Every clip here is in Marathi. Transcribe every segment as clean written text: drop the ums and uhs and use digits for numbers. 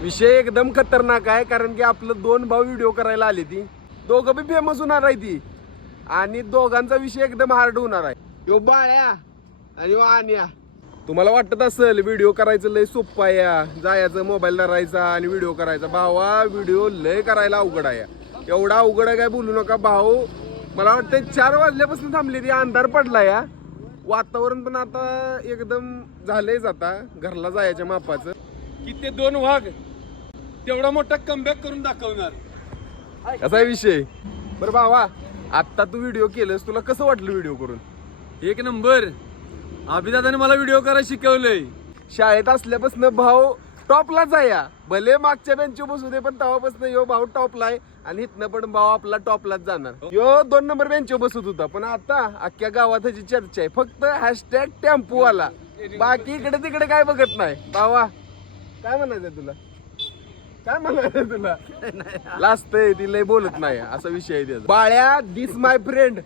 विषय एकदम खतरनाक आहे, कारण की आपलं 2 भाऊ व्हिडिओ करायला आली ती, दोघं बी फेमस होणार आहे ती, आणि दोघांचा विषय एकदम हार्ड होणार आहे. यो बाळ्या आणि यो आन्या. तुम्हाला वाटत असेल व्हिडिओ करायचं लय सोपं आहे, जायचं मोबाईल धरायचा आणि व्हिडिओ करायचा. भावा व्हिडिओ लय करायला अवघड आहे, एवढा अवघड आहे काय बोलू नका भाऊ. मला वाटतं 4 वाजल्यापासून थांबली ती, अंधार पडला या, वातावरण पण आता एकदम झालंयच आता घरला जायच्या मापाचं, की ते 2 वाघ तेवढा मोठा कमबॅक करून दाखवणार. असा विषय. बरं भावा, आता तू व्हिडिओ केलंस, तुला कसं वाटलं व्हिडिओ करून? 1 नंबर. अभिदादाने मला व्हिडिओ करायला शिकवलंय. शाळेत असल्यापासून भाऊ टॉपलाच आहे या, भले मागच्या बेंच बसू दे, पण तेव्हापासून यो भाऊ टॉपला आहे, आणि इथनं पण भाऊ आपला टॉपलाच जाणार. यो 2 नंबर बेंच बसत होता, पण आता अख्ख्या गावात ह्याची चर्चा आहे, फक्त हॅशटॅग टेम्पो आला, बाकी इकडे तिकडे काय बघत नाही. भावा काय म्हणायचंय तुला, काय म्हणायचंय तुला? लाजतंय ती, लय बोलत नाही, असा विषय आहे त्याचा. बाळ्या दिस माय फ्रेंड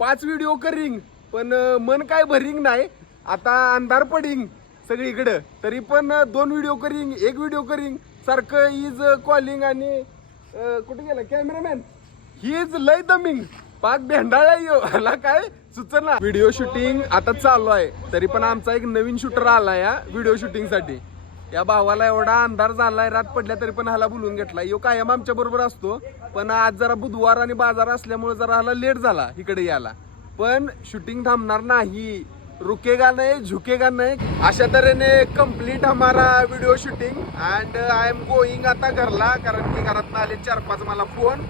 5 व्हिडिओ करिंग, पण मन काय भरिंग नाही. आता अंधार पडिंग सगळीकडं, तरी पण 2 व्हिडिओ करिंग, 1 व्हिडिओ करिंग, सारखं इज कॉलिंग. आणि कुठे गेला कॅमेरामॅन, ही इज लय दमिंग, पाक भेंडाळा यो ह्याला काय सुचना. व्हिडिओ शूटिंग आता चालू आहे, तरी पण आमचा एक नवीन शूटर आला या व्हिडिओ शूटिंग साठी. या भावाला एवढा अंधार झालाय, रात पडल्या तरी पण ह्याला बोलून घेतला. यो कायम आमच्या बरोबर असतो, पण आज जरा बुधवार आणि बाजार असल्यामुळे जरा ह्याला लेट झाला इकडे यायला. पण शूटिंग थांबणार नाही, रुकेगा नाही झुकेगा नाही, अशा तऱ्हेने कंप्लीट हमारा video shooting. And I am going आता घरला, कारण की घरात आले 4-5 मला फोन.